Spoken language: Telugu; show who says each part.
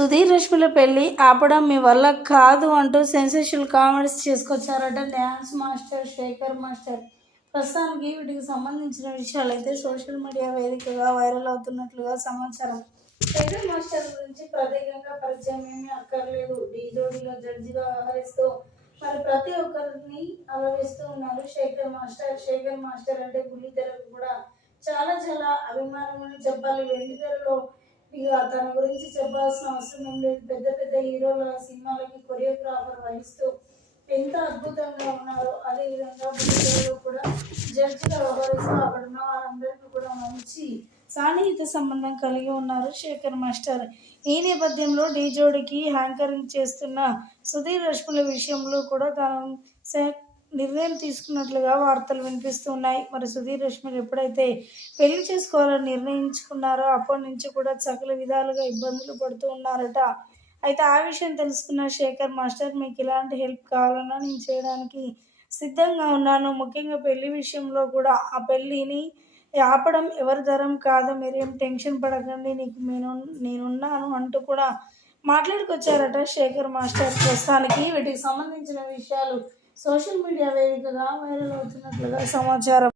Speaker 1: సుధీర్ రష్మిల పెళ్ళి ఆపడం మీ వల్ల కాదు అంటూ సెన్సేషనల్ కామెంట్స్ చేసుకొచ్చారట డ్యాన్స్ మాస్టర్ శేఖర్ మాస్టర్. ప్రస్తుతానికి వీటికి సంబంధించిన విషయాలు అయితే సోషల్ మీడియా వేదికగా వైరల్ అవుతున్నట్లుగా సమాచారం. శేఖర్ మాస్టర్ గురించి ప్రత్యేకంగా పరిచయం ఏమీ అక్కర్లేదు. డీ జోడీలో జడ్జిగా వ్యవహరిస్తూ మరి ప్రతి ఒక్కరిని అవహరిస్తూ ఉన్నారు శేఖర్ మాస్టర్. శేఖర్ మాస్టర్ అంటే బుల్లితెరకు కూడా చాలా చాలా అభిమానం అని చెప్పాలి వెండితెరలో ఇక తన గురించి చెప్పాల్సిన అవసరం ఏం లేదు. పెద్ద పెద్ద హీరోల సినిమాలకి కొరియోగ్రాఫర్ వహిస్తూ ఎంత అద్భుతంగా ఉన్నారో అదేవిధంగా బుద్ధిలో కూడా జడ్జిగా వ్యవహరిస్తూ అక్కడ ఉన్న వారందరికీ కూడా మంచి సాన్నిహిత సంబంధం కలిగి ఉన్నారు శేఖర్ మాస్టర్. ఈ నేపథ్యంలో డీ జోడికి హ్యాంకరింగ్ చేస్తున్న సుధీర్ రష్ముల విషయంలో కూడా తాను సే- నిర్ణయం తీసుకున్నట్లుగా వార్తలు వినిపిస్తున్నాయి. మరి సుధీర్ రష్మిలు ఎప్పుడైతే పెళ్ళి చేసుకోవాలని నిర్ణయించుకున్నారో అప్పటి నుంచి కూడా సకల విధాలుగా ఇబ్బందులు పడుతూ ఉన్నారట. అయితే ఆ విషయం తెలుసుకున్న శేఖర్ మాస్టర్ మీకు ఇలాంటి హెల్ప్ కావాలన్నా నేను చేయడానికి సిద్ధంగా ఉన్నాను. ముఖ్యంగా పెళ్ళి విషయంలో కూడా ఆ పెళ్ళిని ఆపడం ఎవరి తరం కాదు. మీరేం టెన్షన్ పడకండి నీకు నేను నేనున్నాను అంటూ కూడా మాట్లాడుకొచ్చారట శేఖర్ మాస్టర్. ప్రస్తుతానికి వీటికి సంబంధించిన విషయాలు సోషల్ మీడియా వేదికగా వైరల్ అవుతున్నట్లుగా సమాచారం